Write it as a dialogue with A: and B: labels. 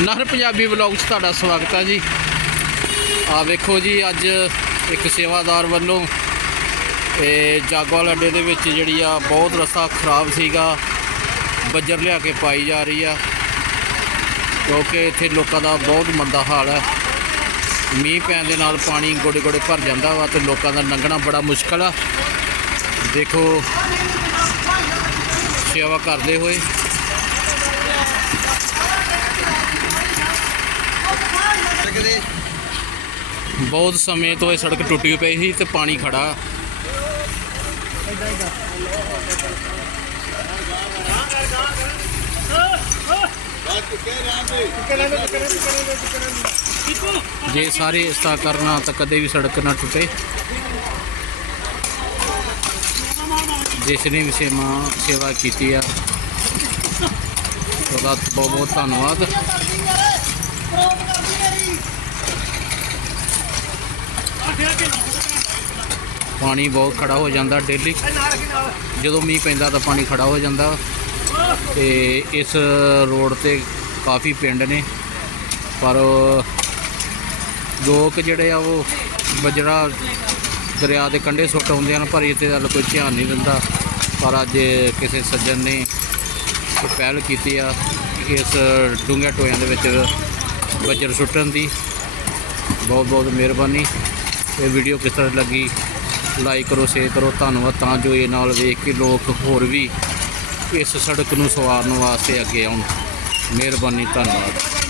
A: ਨਹਿਰ ਪੰਜਾਬੀ ਵਲੌਗ 'ਚ ਤੁਹਾਡਾ ਸਵਾਗਤ ਹੈ ਜੀ। ਆ ਵੇਖੋ ਜੀ, ਅੱਜ ਇੱਕ ਸੇਵਾਦਾਰ ਵੱਲੋਂ ਇਹ ਜਾਗਵਾਲ ਅੱਡੇ ਦੇ ਵਿੱਚ ਜਿਹੜੀ ਆ ਬਹੁਤ ਰਸਤਾ ਖਰਾਬ ਸੀਗਾ, ਬੱਜਰ ਲਿਆ ਕੇ ਪਾਈ ਜਾ ਰਹੀ ਆ। ਕਿਉਂਕਿ ਇੱਥੇ ਲੋਕਾਂ ਦਾ ਬਹੁਤ ਮੰਦਾ ਹਾਲ ਹੈ ਮੀਂਹ ਪੈਣ ਦੇ ਨਾਲ ਪਾਣੀ ਗੋਡੇ ਗੋਡੇ ਭਰ ਜਾਂਦਾ ਵਾ ਤੇ ਲੋਕਾਂ ਦਾ ਲੰਘਣਾ ਬੜਾ ਮੁਸ਼ਕਲ ਆ। ਦੇਖੋ, ਸੇਵਾ ਕਰਦੇ ਹੋਏ ਬਹੁਤ ਸਮੇਂ ਤੋਂ ਇਹ ਸੜਕ ਟੁੱਟੀ ਪਈ ਸੀ ਤੇ ਪਾਣੀ ਖੜਾ। ਜੇ ਸਾਰੇ ਇਸ ਤਰ੍ਹਾਂ ਕਰਨਾ ਤਾਂ ਕਦੇ ਵੀ ਸੜਕ ਨਾ ਟੁੱਟੇ। ਜਿਸ ਨੇ ਵੀ ਸੇਵਾ ਸੇਵਾ ਕੀਤੀ ਆ, ਉਹਦਾ ਬਹੁਤ ਬਹੁਤ ਧੰਨਵਾਦ। ਪਾਣੀ ਬਹੁਤ ਖੜਾ ਹੋ ਜਾਂਦਾ ਡੇਲੀ। ਜਦੋਂ ਮੀਂਹ ਪੈਂਦਾ ਤਾਂ ਪਾਣੀ ਖੜਾ ਹੋ ਜਾਂਦਾ। ਤੇ ਇਸ ਰੋਡ ਤੇ ਕਾਫੀ ਪਿੰਡ ਨੇ। ਪਰ ਲੋਕ ਜਿਹੜੇ ਆ ਉਹ ਬਜਰਾ ਦਰਿਆ ਦੇ ਕੰਢੇ ਸੁੱਟ ਹੁੰਦੇ ਹਨ, ਪਰ ਇੱਥੇ ਵੱਲ ਕੋਈ ਧਿਆਨ ਨਹੀਂ ਦਿੰਦਾ। ਪਰ ਅੱਜ ਕਿਸੇ ਸੱਜਣ ਨੇ ਪਹਿਲ ਕੀਤੀ ਆ ਇਸ ਡੂੰਘੇ ਟੋਇਆਂ ਦੇ ਵਿੱਚ ਬੱਜਰ ਸੁੱਟਣ ਦੀ ਬਹੁਤ ਬਹੁਤ ਮਿਹਰਬਾਨੀ। ਇਹ ਵੀਡੀਓ ਕਿਸ ਤਰ੍ਹਾਂ ਲੱਗੀ? ਲਾਈਕ ਕਰੋ ਸ਼ੇਅਰ ਕਰੋ, ਧੰਨਵਾਦ। ਤਾਂ ਜੋ ਇਹ ਨਾਲ ਵੇਖ ਕੇ ਲੋਕ ਹੋਰ ਵੀ ਇਸ ਸੜਕ ਨੂੰ ਸਵਾਰਨ ਵਾਸਤੇ ਅੱਗੇ ਆਉਣ। ਮਿਹਰਬਾਨੀ, ਧੰਨਵਾਦ।